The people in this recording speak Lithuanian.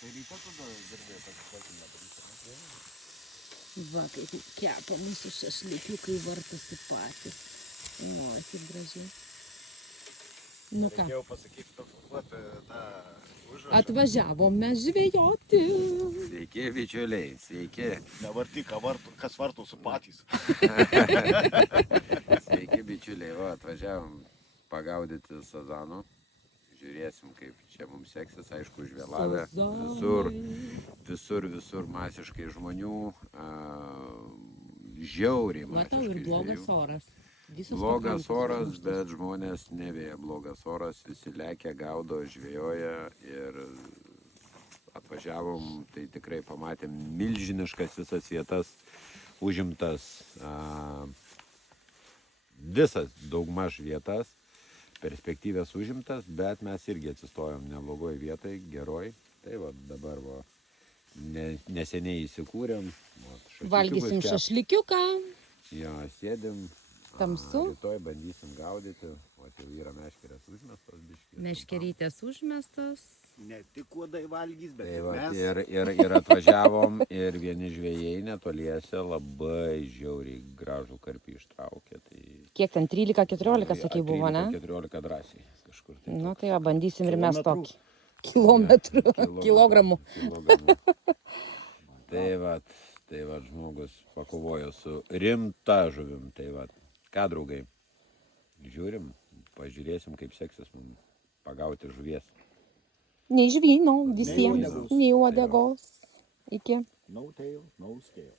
Tai ryte tada dirbėjai, kad kokį nedaryti, ne? Va, kaip kepa mūsų šašlykiukai, vartosi patys. O, kaip gražiai. Nu ką, Reikėjau pasakyti, pafukuoti tą užrašą. atvažiavom mes žvejoti. Sveiki, bičiuliai, sveiki. Nevartyk, kas vartosi patys. Sveiki, bičiuliai, va, atvažiavom pagaudyti sazanų. Žiūrėsim, kaip čia mums seksis, aišku, užvėlavę. Visur masiškai žmonių. Žiauriai Matau, masiškai ir blogas žvejų. oras. Visos Blogas pakrantės oras, užmuštos. bet žmonės nevėja. Blogas oras, visi lekia, gaudo, žvejoja ir atvažiavom, tai tikrai pamatėm milžiniškas visas vietas, užimtas visas daugmaž vietas, perspektyvės užimtas, bet mes irgi atsistojom neblogoj vietai, geroj. Tai va dabar va, neseniai įsikūrėm. Valgysim šašlykiuką. Jo, sėdim. Tamsu. Rytoj bandysim gaudyti, o jau yra meškerės užmestos biškis. Meškerytės užmestos. Ne tik kuodai valgys, bet Tai va, mes. ir atvažiavom ir vieni žvejai netoliese labai žiauriai gražų karpį ištraukė. Tai, Kiek ten, 13-14, sakai, buvo, ne? 14 drąsiai kažkur. Tai Nu tai va, bandysim ir mes Kilometrų. tokį. Kilometrų. Kilogramų. Tai va, žmogus pakovojo su rimta žuvim. Tai va, ką draugai, žiūrim, pažiūrėsim, kaip seksis mums pagauti žuvies. Nei žvyno visiems, uodegos. nei uodegos. Iki. No tail, no scale.